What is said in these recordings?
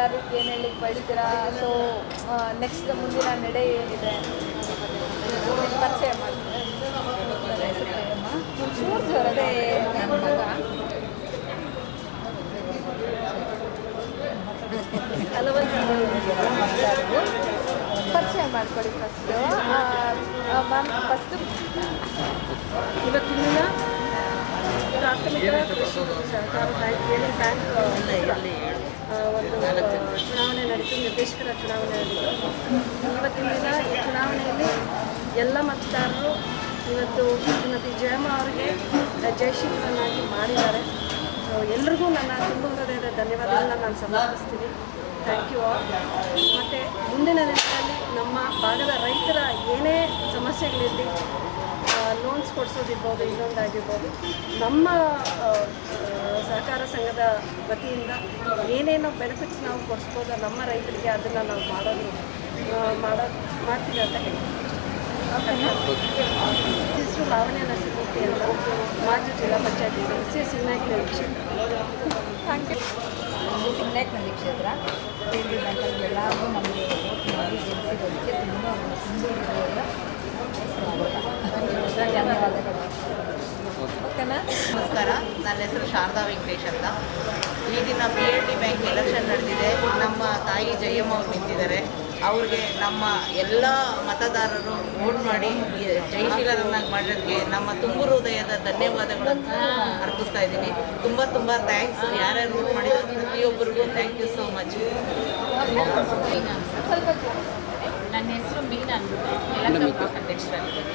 ಮತದಾರರಿಗೆ ಏನು ಹೇಳಿಕ್ಕೆ ಬಯಸ್ತೀರಾ? ಸೊ ನೆಕ್ಸ್ಟ್ ಮುಂದಿನ ನಡೆ ಏನಿದೆ ಪರಿಚಯ ಮಾಡ್ತಾರೆ. ಚೂರು ಜೋರದೆ ನನ್ನ ಮಗ ಪರಿಚಯ ಮಾಡಿಕೊಡಿ ಫಸ್ಟು. ಮ್ಯಾಮ್ ಫಸ್ಟು ಇವತ್ತಿನ ಪ್ರಾಥಮಿಕ ಕೃಷಿ ಸಹಕಾರ ಬ್ಯಾಂಕ್ ಒಂದು ಚುನಾವಣೆ ನಡೀತು, ನಿರ್ದೇಶಕರ ಚುನಾವಣೆ ನಡೀತು. ಇವತ್ತಿನ ದಿನ ಈ ಚುನಾವಣೆಯಲ್ಲಿ ಎಲ್ಲ ಮತದಾರರು ಇವತ್ತು ಶ್ರೀಮತಿ ಜಯಮ್ಮ ಅವರಿಗೆ ಜಯಶೀಲರನ್ನಾಗಿ ಮಾಡಿದ್ದಾರೆ. ಸೊ ಎಲ್ರಿಗೂ ನನ್ನ ತುಂಬ ಹೃದಯದ ಧನ್ಯವಾದಗಳನ್ನ ನಾನು ಸಮರ್ಪಿಸ್ತೀನಿ. Thank you all. ಮತ್ತು ಮುಂದಿನ ದಿನಗಳಲ್ಲಿ ನಮ್ಮ ಭಾಗದ ರೈತರ ಏನೇ ಸಮಸ್ಯೆಗಳಿರಲಿ, ಲೋನ್ಸ್ ಕೊಡಿಸೋದಿರ್ಬೋದು, ಇನ್ನೊಂದಾಗಿರ್ಬೋದು, ನಮ್ಮ ಸಹಕಾರ ಸಂಘದ ವತಿಯಿಂದ ಏನೇನೋ ಬೆನಿಫಿಟ್ಸ್ ನಾವು ಕೊಡಿಸ್ಬೋದು ನಮ್ಮ ರೈತರಿಗೆ, ಅದನ್ನು ನಾವು ಮಾಡ್ತೀವಿ ಅಂತ ಹೇಳಿ. ಹೆಸರು ಲಾವಣ್ಯ ನರಸಿಂಹಮೂರ್ತಿ ಅಂತ, ಮಾಜಿ ಜಿಲ್ಲಾ ಪಂಚಾಯತಿ ಸದಸ್ಯ, ಸಿಂಗನಾಯಕನಹಳ್ಳಿ ಕ್ಷೇತ್ರ. Thank you. ಸಿಂಗನಾಯಕನಹಳ್ಳಿ ಕ್ಷೇತ್ರ ಎಲ್ಲರೂ ನಮಗೆ ವೋಟ್ ಮಾಡಿ ಗೆಲ್ಲಿಸಿರೋದಕ್ಕೆ ತುಂಬ ಧನ್ಯವಾದಗಳು. ಓಕೆನಾ? ನಮಸ್ಕಾರ, ನನ್ನ ಹೆಸರು ಶಾರದಾ ವೆಂಕಟೇಶ್ ಅಂತ. ಈ ದಿನ BLD ಬ್ಯಾಂಕ್ ಎಲೆಕ್ಷನ್ ನಡೆದಿದೆ. ನಮ್ಮ ತಾಯಿ ಜಯಮ್ಮ ಅವರು ನಿಂತಿದ್ದಾರೆ. ಅವ್ರಿಗೆ ನಮ್ಮ ಎಲ್ಲ ಮತದಾರರು ವೋಟ್ ಮಾಡಿ ಜಯಶೀಲರನ್ನಾಗಿ ಮಾಡೋದಕ್ಕೆ ನಮ್ಮ ತುಂಬ ಹೃದಯದ ಧನ್ಯವಾದಗಳನ್ನು ಅರ್ಪಿಸ್ತಾ ಇದ್ದೀನಿ. ತುಂಬ ತುಂಬ ಥ್ಯಾಂಕ್ಸ್. ಯಾರ್ಯಾರು ವೋಟ್ ಮಾಡಿದ್ರು ಪ್ರತಿಯೊಬ್ಬರಿಗೂ ಥ್ಯಾಂಕ್ ಯು ಸೋ ಮಚ್. ನನ್ನ ಹೆಸರು ಮೀನಾ ಅಂದ್ಬಿಟ್ಟು ಎಲ್ಲ ಅಧ್ಯಕ್ಷರಾಗಿದ್ದಾರೆ.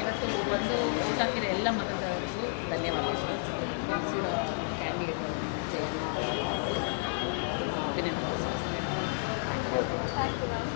ಇವತ್ತು ಒಂದು ವೋಟ್ ಹಾಕಿರೋ ಎಲ್ಲ ಮತದಾರರಿಗೂ ಧನ್ಯವಾದಗಳು. Candidate thank you ma'am.